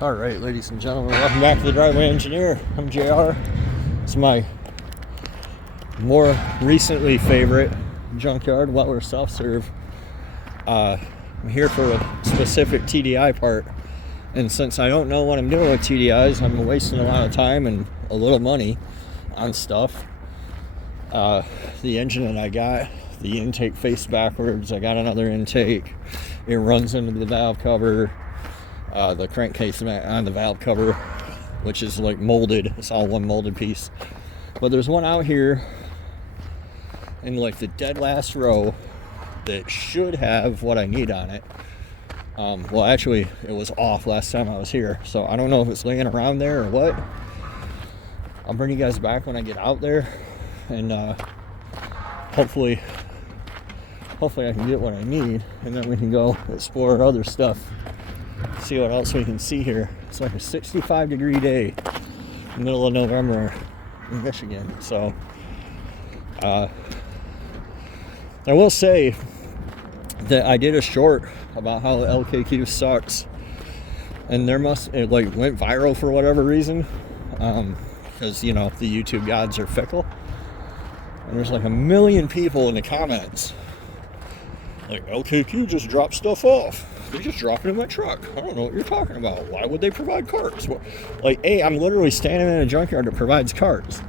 All right, ladies and gentlemen, welcome back to the Driveway Engineer. I'm JR. It's my more recently favorite Junkyard Wetler self-serve. I'm here for a specific TDI part, and since I don't know what I'm doing with TDIs, I'm wasting a lot of time and a little money on stuff. The engine that I got, the intake faced backwards. I got another intake. It runs into the valve cover. The crankcase on the valve cover, which is like molded. It's all one molded piece. But there's one out here in like the dead last row that should have what I need on it. Well, actually, it was off last time I was here, so I don't know if it's laying around there or what. I'll bring you guys back when I get out there, and hopefully I can get what I need, and then we can go explore other stuff. See what else we can see here. It's like a 65-degree day in the middle of November in Michigan. So I will say that I did a short about how LKQ sucks, and it like went viral for whatever reason, because you know the YouTube gods are fickle, and there's like 1 million people in the comments like, LKQ just dropped stuff off. They just drop it in my truck. I don't know what you're talking about. Why would they provide carts? Like, A, I'm literally standing in a junkyard that provides carts.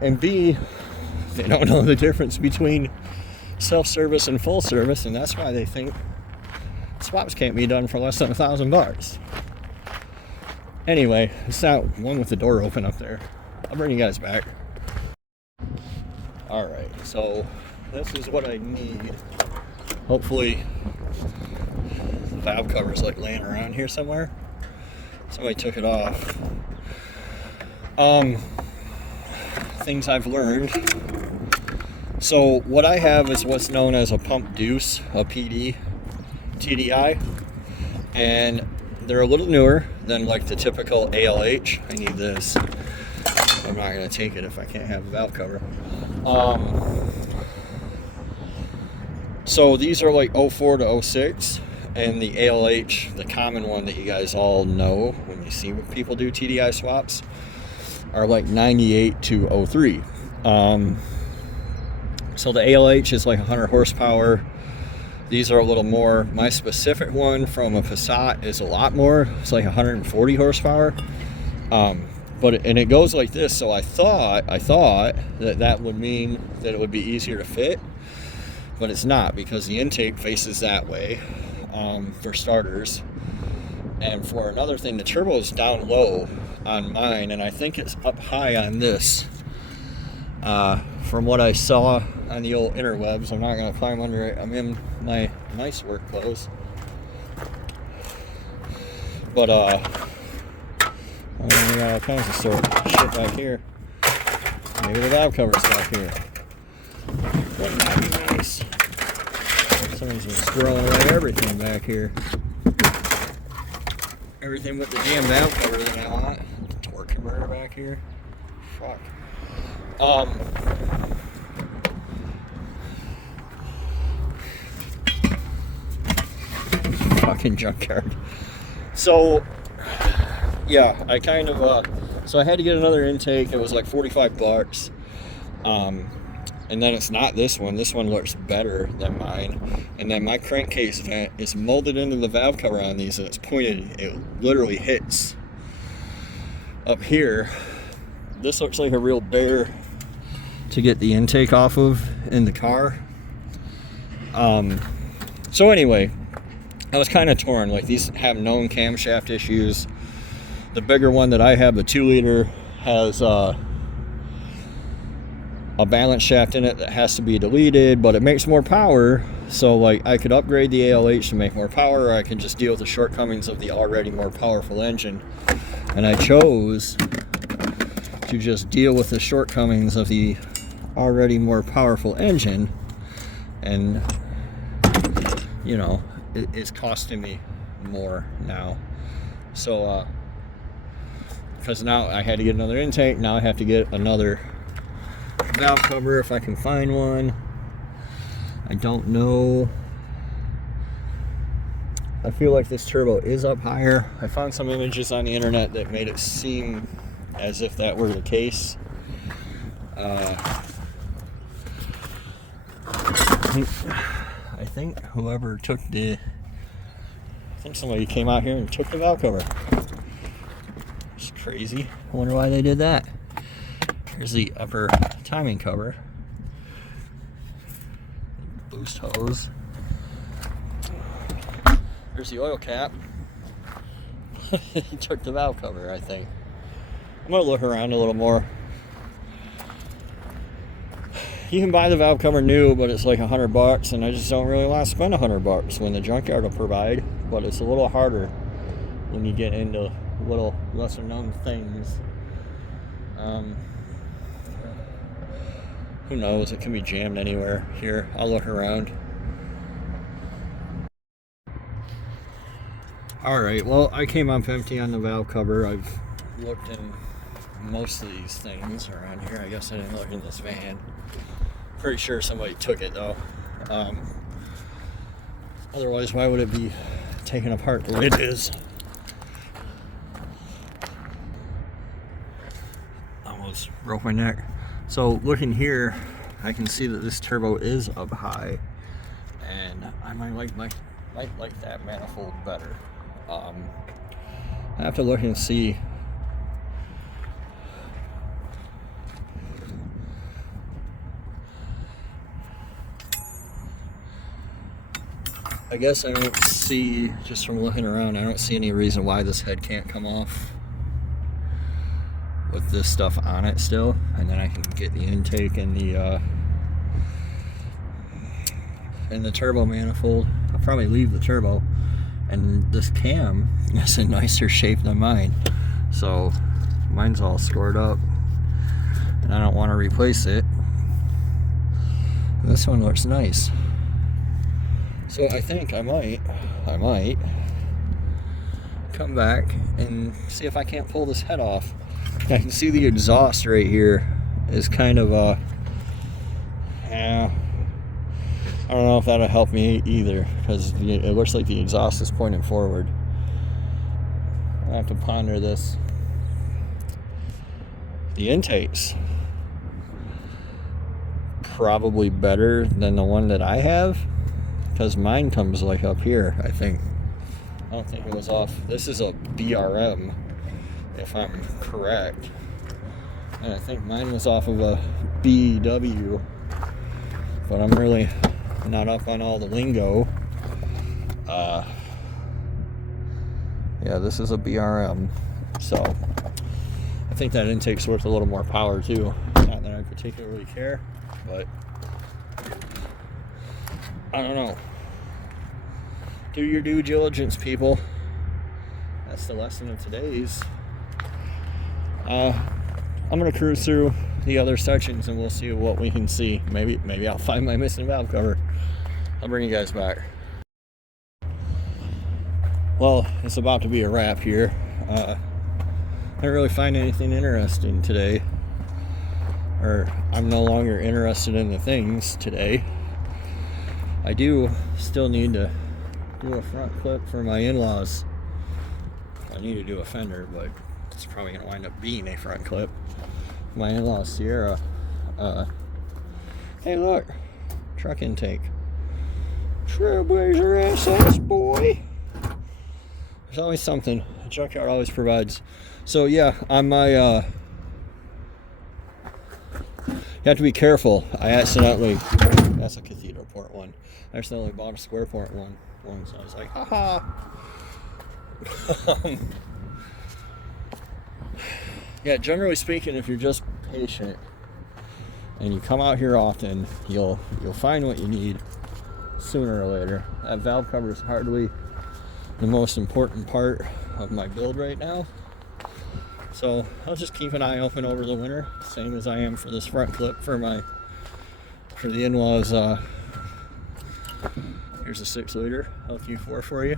And B, they don't know the difference between self-service and full service, and that's why they think swaps can't be done for less than $1,000. Anyway, it's that one with the door open up there. I'll bring you guys back. Alright, so this is what I need. Hopefully the valve cover is like laying around here somewhere. Somebody took it off. Things I've learned. So what I have is what's known as a pump deuce, a PD, TDI, and they're a little newer than like the typical ALH. I need this. I'm not gonna take it if I can't have a valve cover. So these are like 04 to 06, and the ALH, the common one that you guys all know when you see people do TDI swaps, are like 98 to 03. So the ALH is like 100 horsepower. These are a little more. My specific one from a Passat is a lot more. It's like 140 horsepower. But it goes like this. So I thought that would mean that it would be easier to fit. But it's not, because the intake faces that way, for starters. And for another thing, the turbo is down low on mine, and I think it's up high on this. From what I saw on the old interwebs, I'm not going to climb under it. I'm in my nice work clothes. But, we got all kinds of shit back here. Maybe the valve cover's back here. Wouldn't that be nice? Somebody's just throwing away everything back here. Everything with the damn valve cover that I want. Torque converter back here. Fuck. Fucking junkyard. So, yeah, I kind of, so I had to get another intake. It was like $45. And then it's not this one. This one looks better than mine. And then my crankcase vent is molded into the valve cover on these, and it's pointed. It literally hits up here. This looks like a real bear to get the intake off of in the car. So anyway, I was kind of torn. Like, these have known camshaft issues. The bigger one that I have, the 2-liter, has a balance shaft in it that has to be deleted, but it makes more power. So like, I could upgrade the ALH to make more power, or I can just deal with the shortcomings of the already more powerful engine. And I chose to just deal with the shortcomings of the already more powerful engine, and you know, it is costing me more now. So because now I had to get another intake, now I have to get another valve cover if I can find one. I don't know I feel like this turbo is up higher. I found some images on the internet that made it seem as if that were the case. I think whoever took I think somebody came out here and took the valve cover. It's crazy. I wonder why they did that. Here's the upper timing cover. Boost hose. There's the oil cap. He took the valve cover, I think. I'm gonna look around a little more. You can buy the valve cover new, but it's like $100, and I just don't really want to spend $100 when the Junkyard will provide. But it's a little harder when you get into little lesser known things. Who knows? It can be jammed anywhere. Here, I'll look around. Alright, well, I came up empty on the valve cover. I've looked in most of these things around here. I guess I didn't look in this van. Pretty sure somebody took it, though. Otherwise, why would it be taken apart the way it is? Almost broke my neck. So, looking here, I can see that this turbo is up high. And I might like that manifold better. I have to look and see. I guess I don't see, just from looking around, I don't see any reason why this head can't come off with this stuff on it still. And then I can get the intake and the turbo manifold. I'll probably leave the turbo. And this cam is in nicer shape than mine. So mine's all scored up. And I don't want to replace it. And this one looks nice. So I think I might come back and see if I can't pull this head off. I can see the exhaust right here is kind of I don't know if that'll help me either, because it looks like the exhaust is pointing forward. I have to ponder this. The intake's probably better than the one that I have, because mine comes like up here, I think. I don't think it was off. This is a BRM, if I'm correct. And I think mine was off of a BW, but I'm really not up on all the lingo. Yeah, this is a BRM, so I think that intake's worth a little more power too. Not that I particularly care, but I don't know. Do your due diligence, people. That's the lesson of today's. I'm gonna cruise through the other sections and we'll see what we can see. Maybe I'll find my missing valve cover. I'll bring you guys back. Well, it's about to be a wrap here. I didn't really find anything interesting today, or I'm no longer interested in the things today. I do still need to do a front clip for my in-laws. I need to do a fender, but it's probably going to wind up being a front clip. My in-laws Sierra. Hey look, truck intake. Trailblazer SS, boy. There's always something. The Junkyard always provides. So yeah, on my you have to be careful. I accidentally, that's a cathedral port one. I accidentally bought a square port one, so I was like, haha. Yeah, generally speaking, if you're just patient and you come out here often, you'll find what you need sooner or later. That valve cover is hardly the most important part of my build right now, so I'll just keep an eye open over the winter, same as I am for this front clip for the in-laws. Here's a 6-liter LQ4 for you.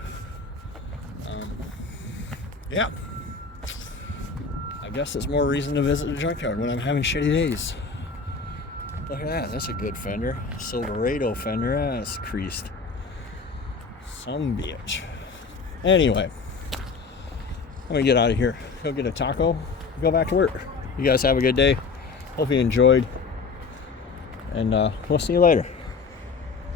Yeah, I guess it's more reason to visit the Junkyard when I'm having shitty days. Look at that, that's a good fender. Silverado fender, that's creased. Some bitch. Anyway, I'm gonna get out of here, go get a taco, go back to work. You guys have a good day. Hope you enjoyed, and we'll see you later.